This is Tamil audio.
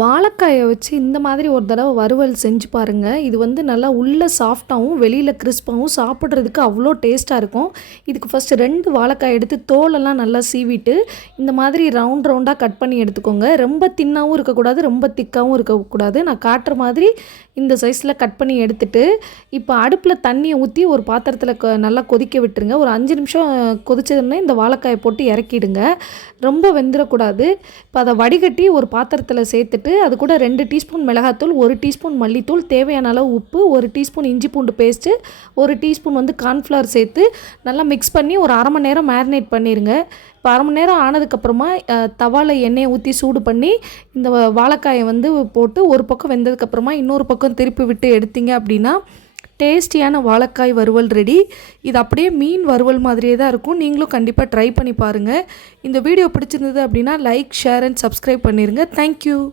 வாழைக்காயை வச்சு இந்த மாதிரி ஒரு தடவை வறுவல் செஞ்சு பாருங்கள் இது வந்து நல்லா உள்ளே சாஃப்டாகவும் வெளியில் கிறிஸ்பாகவும் சாப்பிட்றதுக்கு அவ்வளோ டேஸ்ட்டாக இருக்கும். இதுக்கு ஃபஸ்ட்டு ரெண்டு வாழைக்காய் எடுத்து தோலெல்லாம் நல்லா சீவிட்டு இந்த மாதிரி ரவுண்ட் ரவுண்டாக கட் பண்ணி எடுத்துக்கோங்க. ரொம்ப தின்னாகவும் இருக்கக்கூடாது ரொம்ப திக்காகவும் இருக்கக்கூடாது. நான் காட்டுற மாதிரி இந்த சைஸில் கட் பண்ணி எடுத்துட்டு இப்போ அடுப்பில் தண்ணியை ஊற்றி ஒரு பாத்திரத்தில் நல்லா கொதிக்க விட்டுருங்க. ஒரு அஞ்சு நிமிஷம் கொதிச்சதுன்னா இந்த வாழைக்காயை போட்டு இறக்கிடுங்க. ரொம்ப வெந்துடக்கூடாது இப்போ அதை வடிகட்டி ஒரு பாத்திரத்தில் சேர்த்துட்டு அது கூட ரெண்டு டீஸ்பூன் மிளகாத்தூள் ஒரு டீஸ்பூன் மல்லித்தூள் தேவையான அளவு உப்பு ஒரு டீஸ்பூன் இஞ்சி பூண்டு பேஸ்ட்டு ஒரு டீஸ்பூன் வந்து கார்ன்ஃப்ளவர் சேர்த்து நல்லா மிக்ஸ் பண்ணி ஒரு அரை மணி நேரம் மேரினேட் பண்ணிடுங்க இப்போ அரை மணி நேரம் ஆனதுக்கப்புறமா தவாவில் எண்ணெயை ஊற்றி சூடு பண்ணி இந்த வாழைக்காயை வந்து போட்டு ஒரு பக்கம் வெந்ததுக்கப்புறமா இன்னொரு பக்கம் திருப்பி விட்டு எடுத்தீங்க அப்படின்னா டேஸ்டியான வாழைக்காய் வறுவல் ரெடி இது அப்படியே மீன் வறுவல் மாதிரியே தான் இருக்கும். நீங்களும் கண்டிப்பாக ட்ரை பண்ணி பாருங்கள் இந்த வீடியோ பிடிச்சிருந்தது அப்படின்னா லைக் ஷேர் அண்ட் சப்ஸ்கிரைப் பண்ணிடுங்க தேங்க்யூ